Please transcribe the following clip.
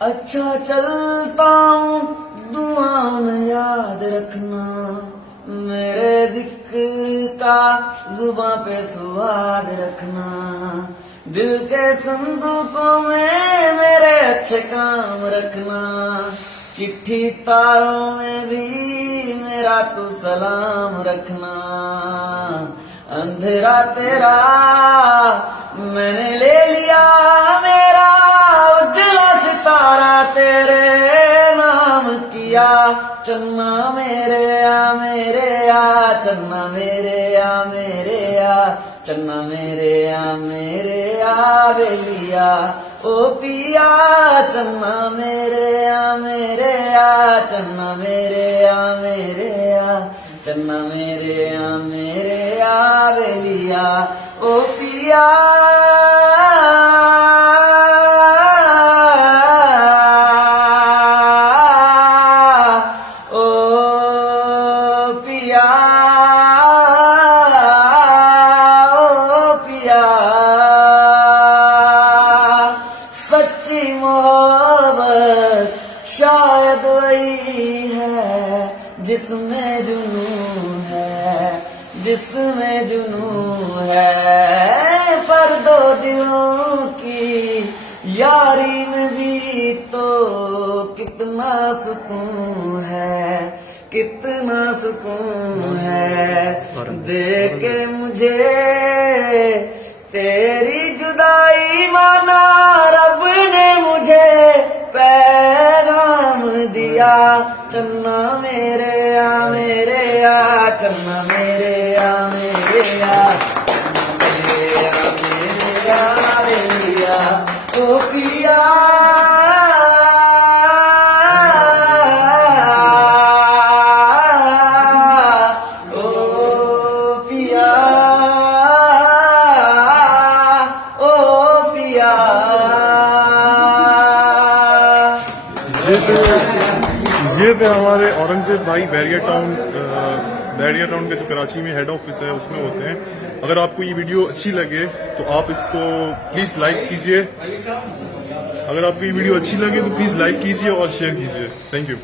अच्छा चलता हूँ दुआ में याद रखना, मेरे जिक्र का जुबां पे स्वाद रखना, दिल के संदूकों में मेरे अच्छे काम रखना, चिट्ठी तारों में भी मेरा तू सलाम रखना। अंधेरा तेरा मैंने ले लिया मेरा, उजला सितारा तेरे नाम किया, चन्ना मेरे आ चन्ना मेरे आ चन्ना मेरे आ बेलिया ओ पिया, चन्ना मेरे आ चन्ना मेरे आ चन्ना मेरे आ बेलिया ओ पिया। ओ पिया ओ पिया, सच्ची मोहब्बत शायद वही है जिसमें जुनून है, जिसमें जुनून है, पर दो दिलों की यारी में भी तो कितना सुकून है, कितना सुकून है। देख के मुझे तेरी जुदाई माना, रब ने मुझे पैगाम दिया, चन्ना मेरे आ चन्ना मेरे आ बेलिया ओ पिया। ओ पिया ओ पिया। ये थे हमारे औरंगजेब भाई बैरियर टाउन के जो कराची में हेड ऑफिस है उसमें होते हैं। अगर आपको ये वीडियो अच्छी लगे तो आप इसको प्लीज लाइक कीजिए, अगर आपको ये वीडियो अच्छी लगे तो प्लीज लाइक कीजिए और शेयर कीजिए। Thank you.